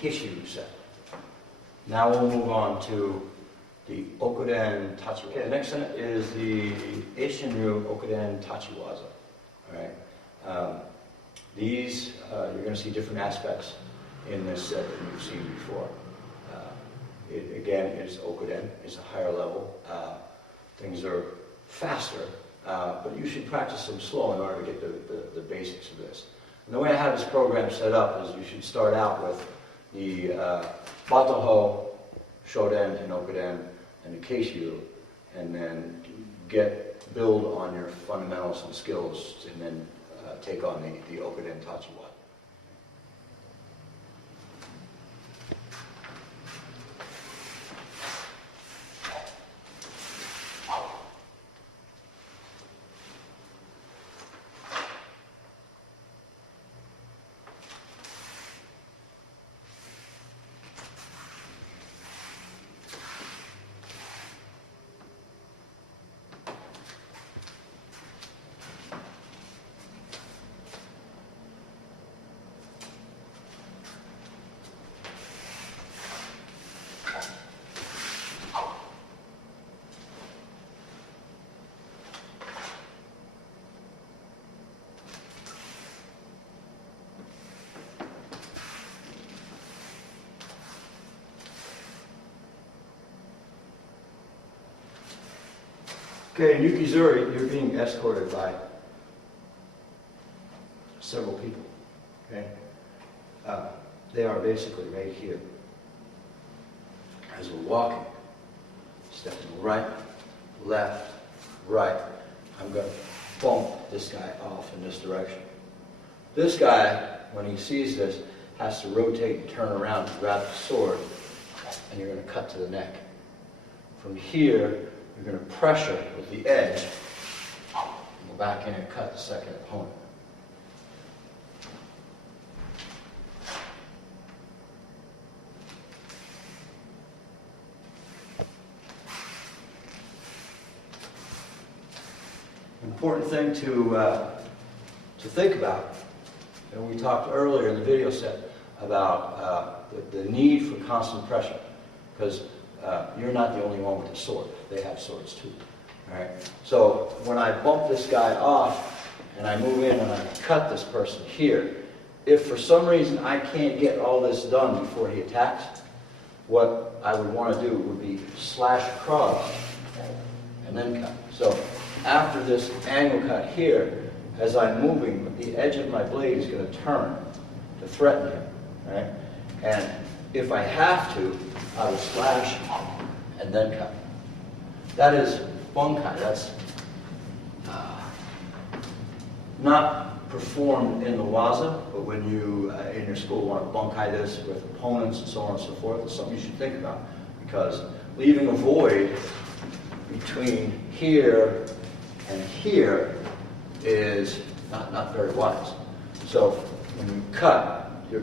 Keishu set. Now we'll move on to the okuden tachiwaza. Okay, the next set is the Eishinryu okuden tachiwaza. All right. These, you're going to see different aspects in this set than you've seen before. It, again, is okuden, it's a higher level. Things are faster, but you should practice them slow in order to get the basics of this. And the way I have this program set up is you should start out with the Batoho, Shoden, and Okuden, and the Keishu, and then build on your fundamentals and skills, and then take on the okuden tachiwaza. Okay, in Yukizuri, you're being escorted by several people. Okay, they are basically right here. As we're walking, stepping right, left, right, I'm going to bump this guy off in this direction. This guy, when he sees this, has to rotate and turn around to grab the sword, and you're going to cut to the neck. From here, you're going to pressure with the edge, and go back in and cut the second opponent. Important thing to think about, and we talked earlier in the video set about the need for constant pressure, because you're not the only one with a sword. They have swords too. All right. So when I bump this guy off and I move in and I cut this person here, if for some reason I can't get all this done before he attacks, what I would want to do would be slash across and then cut. So after this angle cut here, as I'm moving, the edge of my blade is going to turn to threaten him. Right? And if I have to, I will slash and then cut. That is bunkai. That's not performed in the waza, but when you in your school want to bunkai this with opponents and so on and so forth, it's something you should think about, because leaving a void between here and here is not very wise. So when you cut, your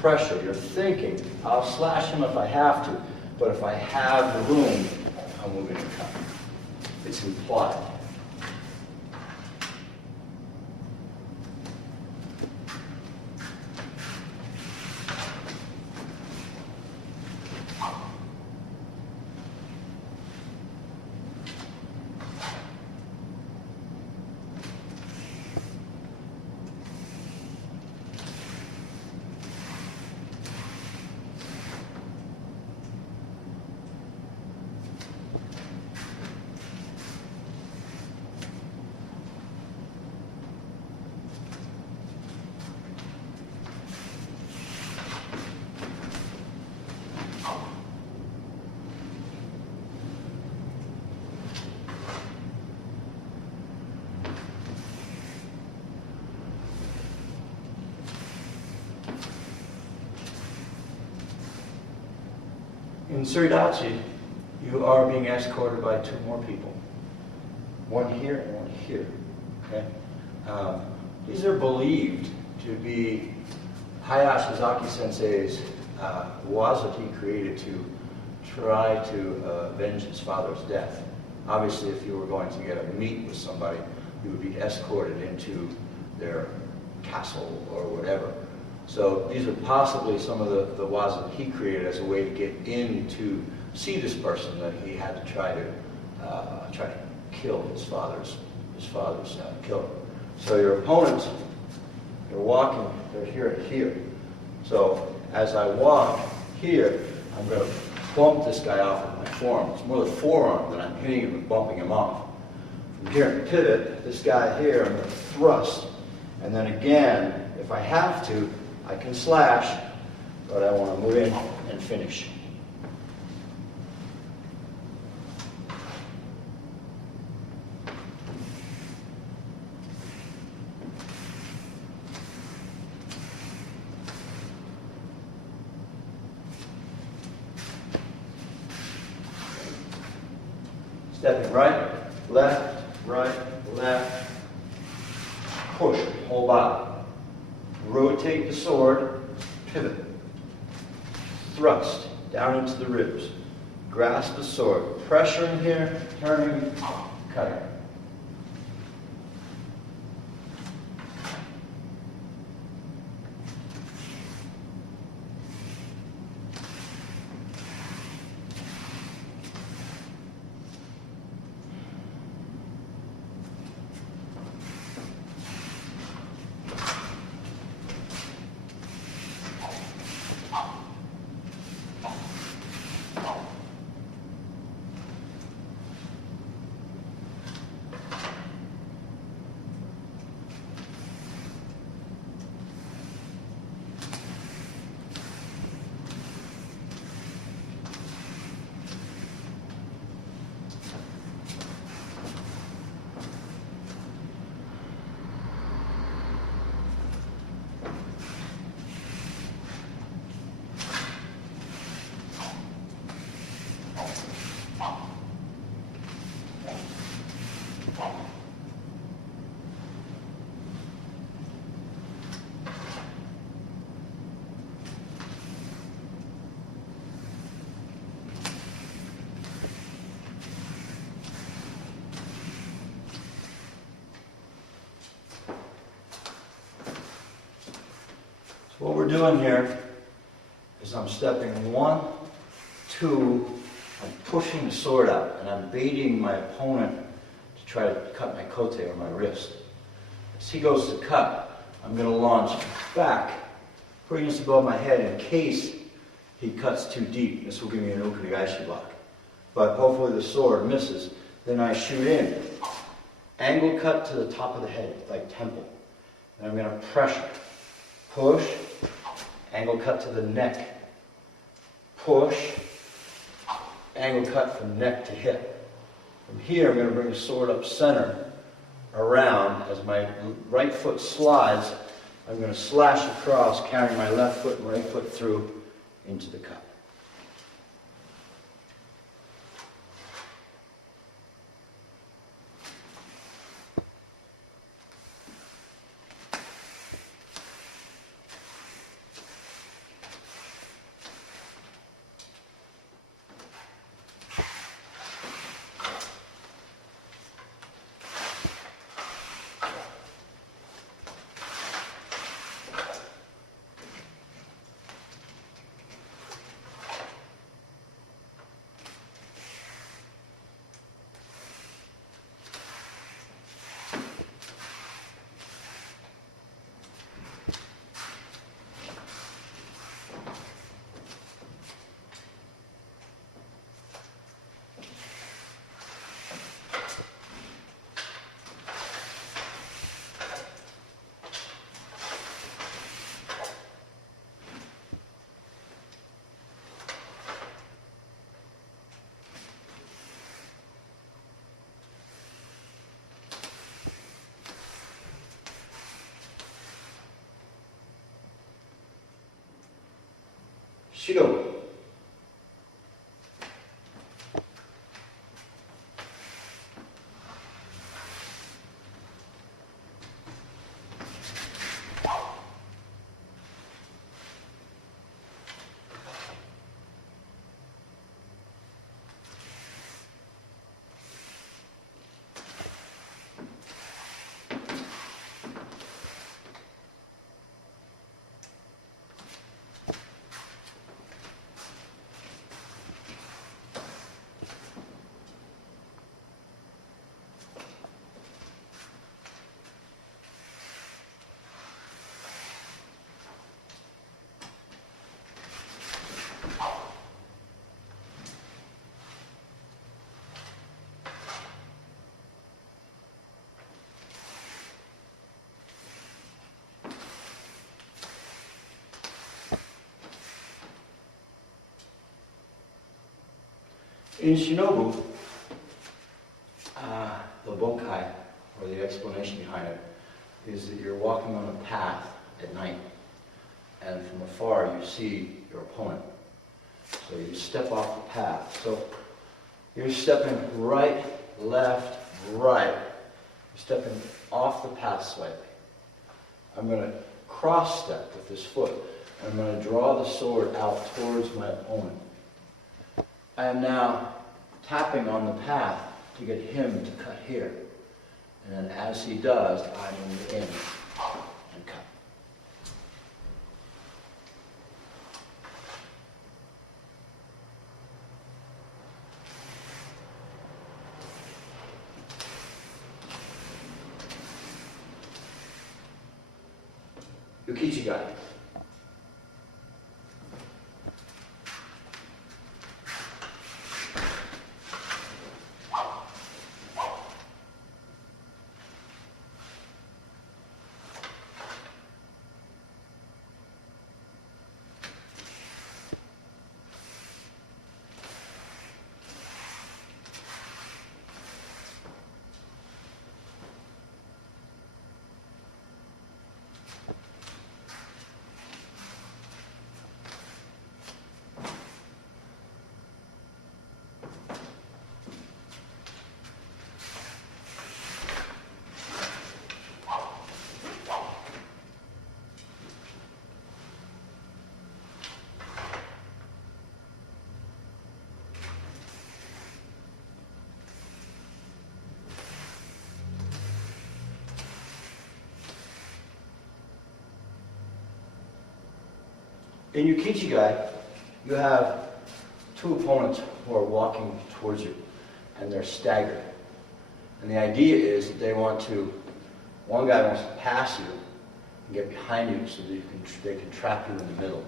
pressure, your thinking, I'll slash him if I have to, but if I have the room, I'll move in and cut. It's implied. In Suridachi, you are being escorted by two more people. One here and one here. Okay? These are believed to be Hayashi Zaki Sensei's waza he created to try to avenge his father's death. Obviously, if you were going to get a meet with somebody, you would be escorted into their castle or whatever. So these are possibly some of the waza that he created as a way to get in to see this person that he had to try to kill his father's killer. So your opponents, they're walking, they're here and here. So as I walk here, I'm going to bump this guy off with my forearm. It's more the forearm that I'm hitting him and bumping him off. From here in pivot, this guy here, I'm going to thrust. And then again, if I have to, I can slash, but I want to move in and finish. Stepping right, left, push, whole body. Rotate the sword, pivot, thrust down into the ribs. Grasp the sword, pressure in here, turning, cutting. So what we're doing here is I'm stepping 1, 2, I'm pushing the sword out, and I'm baiting my opponent to try to cut my kote or my wrist. As he goes to cut, I'm going to launch back, putting this above my head in case he cuts too deep. This will give me an okuden block. But hopefully the sword misses. Then I shoot in. Angle cut to the top of the head, like temple. And I'm going to pressure. Push, angle cut to the neck, push, angle cut from neck to hip. From here, I'm going to bring the sword up center, around. As my right foot slides, I'm going to slash across, carrying my left foot and right foot through into the cut. Shido. In Shinobu, the bonkai, or the explanation behind it, is that you're walking on a path at night, and from afar you see your opponent. So you step off the path. So you're stepping right, left, right. You're stepping off the path slightly. I'm going to cross step with this foot. I'm going to draw the sword out towards my opponent. I am now tapping on the path to get him to cut here. And then as he does, I move in and cut. Ukichigai. In Ukichigai, you have two opponents who are walking towards you, and they're staggered. And the idea is that one guy wants to pass you and get behind you so that they can trap you in the middle.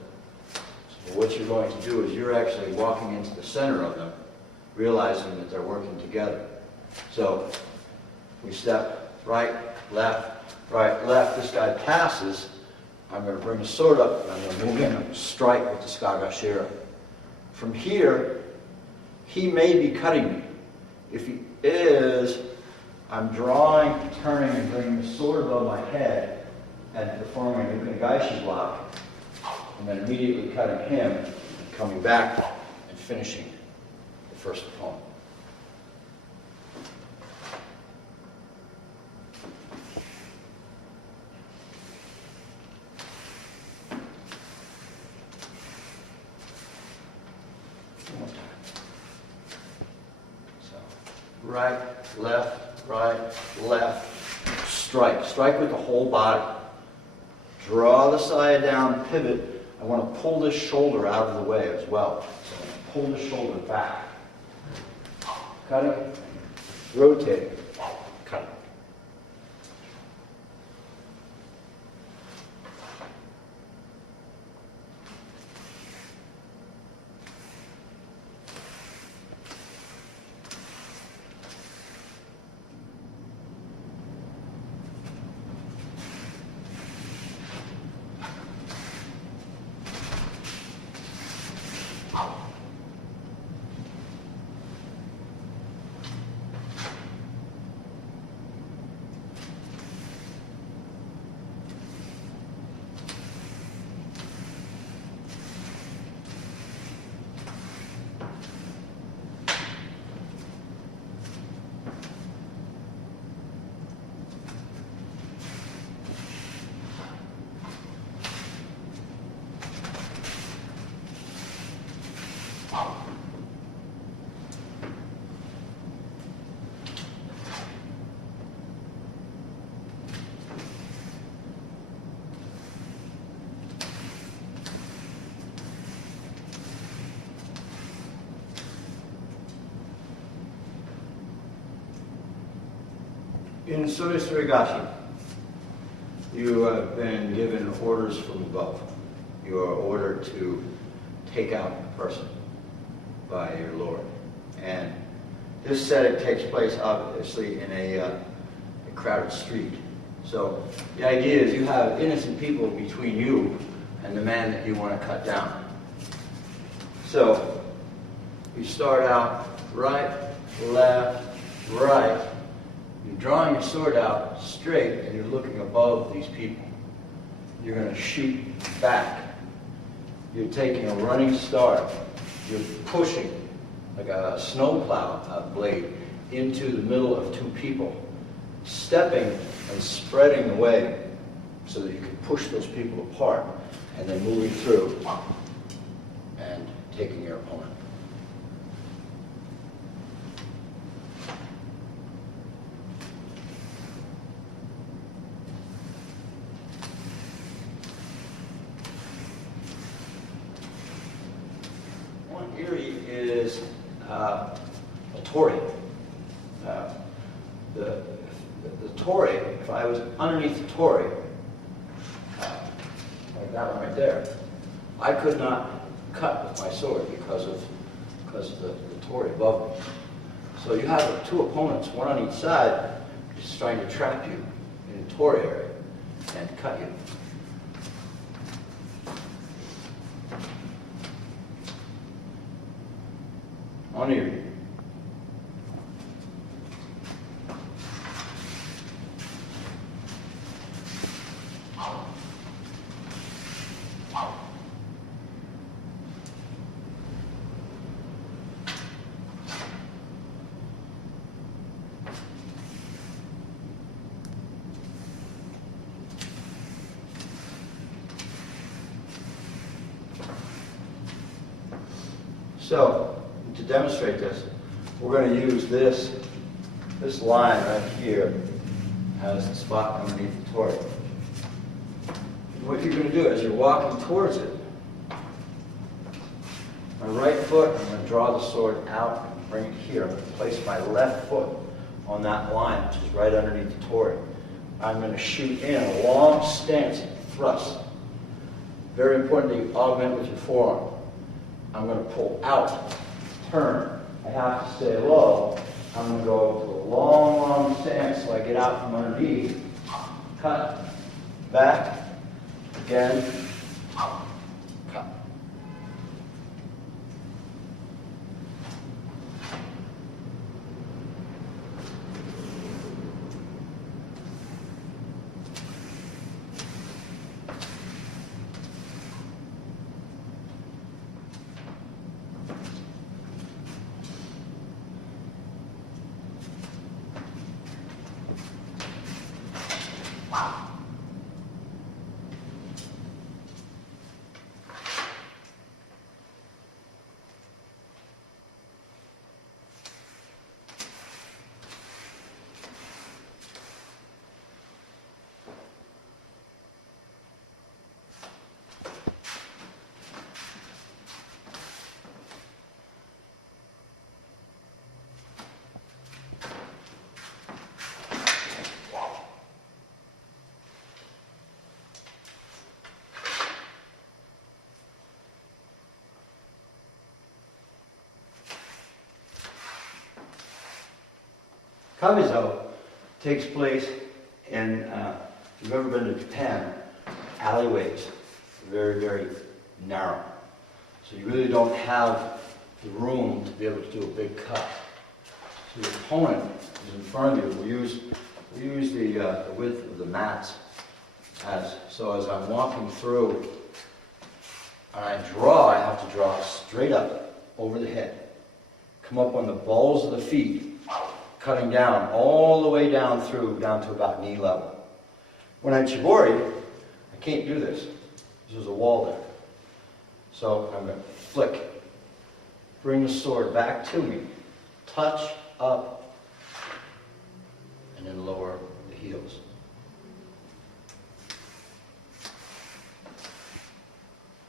So what you're going to do is you're actually walking into the center of them, realizing that they're working together. So we step right, left, this guy passes. I'm going to bring the sword up, and I'm going to move in and strike with the Skagashira. From here, he may be cutting me. If he is, I'm drawing, turning, and bringing the sword above my head and performing a Ukinagaishi block, and then immediately cutting him, and coming back and finishing the first opponent. Right, left, strike. Strike with the whole body. Draw the saya down, pivot. I want to pull this shoulder out of the way as well. So I'm going to pull the shoulder back. Cutting, rotating, cutting. In Suri-Surigashi, you have been given orders from above. You are ordered to take out the person by your lord. And this setting takes place obviously in a crowded street. So the idea is you have innocent people between you and the man that you want to cut down. So you start out right, left, right. You're drawing your sword out straight and you're looking above these people. You're going to shoot back. You're taking a running start. You're pushing like a snowplow blade into the middle of two people, stepping and spreading the way so that you can push those people apart, and then moving through and taking your opponent. One iri is a tori. The tori, if I was underneath the tori, like that one right there, I could not cut with my sword because of the tori above me. So you have two opponents, one on each side, just trying to trap you in the tori area and cut you. On iri. So, to demonstrate this, we're going to use this line right here as the spot underneath the tori. What you're going to do as you're walking towards it, my right foot, I'm going to draw the sword out and bring it here. I'm going to place my left foot on that line, which is right underneath the tori. I'm going to shoot in a long stance thrust. Very important that you augment with your forearm. I'm going to pull out, turn. I have to stay low. I'm going to go to a long, long stance so I get out from underneath. Cut, back, again, cut. Kabizo takes place in, if you've ever been to Japan, alleyways are very, very narrow. So you really don't have the room to be able to do a big cut. So the opponent is in front of you. We use the width of the mats so as I'm walking through and I have to draw straight up over the head. Come up on the balls of the feet, cutting down all the way down to about knee level. When I chibori, I can't do this. There's a wall there. So I'm going to flick, bring the sword back to me, touch up, and then lower the heels.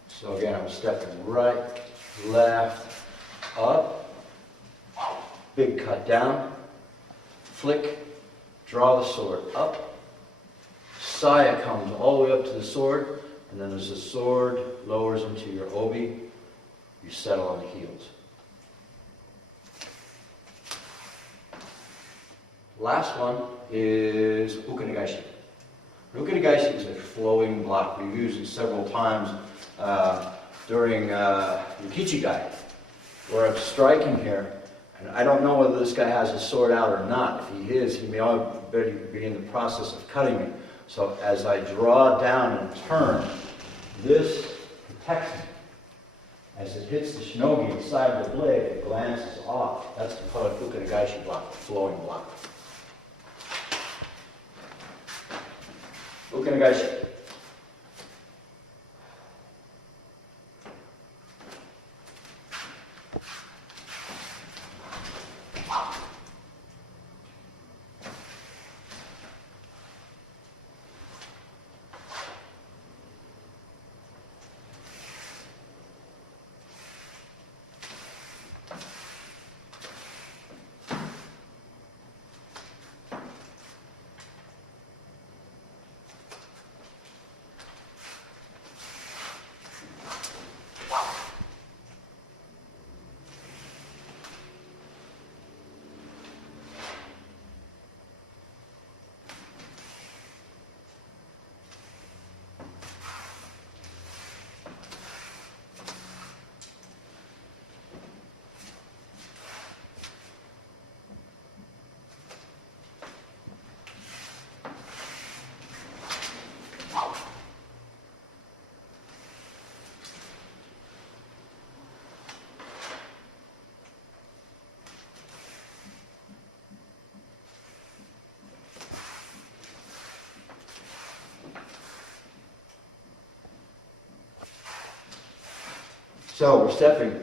So again, I'm stepping right, left, up, big cut down, flick, draw the sword up, saya comes all the way up to the sword, and then as the sword lowers into your obi, you settle on the heels. Last one is ukanegaishi. Ukanegaishi is a flowing block. We've used it several times during Yukichigai, where I'm striking here, And I don't know whether this guy has his sword out or not. If he is, he may already be in the process of cutting me. So as I draw down and turn, this protects me. As it hits the shinogi, the side of the blade, it glances off. That's the ukenagaishi block, the flowing block. Ukenagaishi. So we're stepping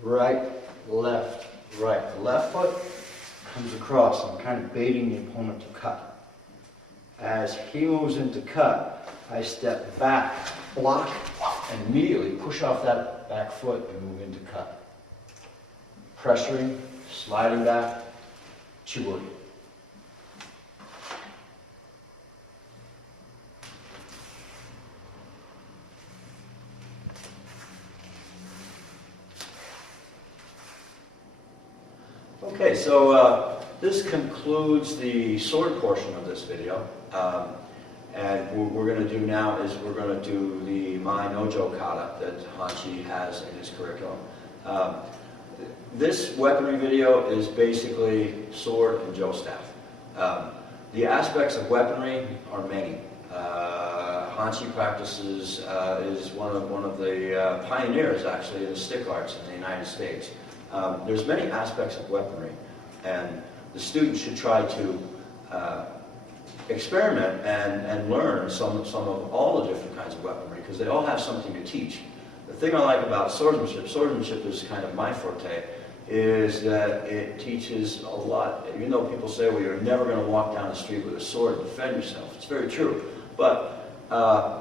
right, left, right. The left foot comes across. I'm kind of baiting the opponent to cut. As he moves into cut, I step back, block, and immediately push off that back foot and move into cut. Pressuring, sliding back, chiburi. Okay, so this concludes the sword portion of this video. And what we're going to do now is we're going to do the Mai Nojo Kata that Hanshi has in his curriculum. This weaponry video is basically sword and jo staff. The aspects of weaponry are many. Hanshi practices is one of the pioneers actually in the stick arts in the United States. There's many aspects of weaponry, and the student should try to experiment and learn some of all the different kinds of weaponry, because they all have something to teach. The thing I like about swordsmanship is kind of my forte, is that it teaches a lot. Even though people say, well, you're never going to walk down the street with a sword and defend yourself, it's very true. But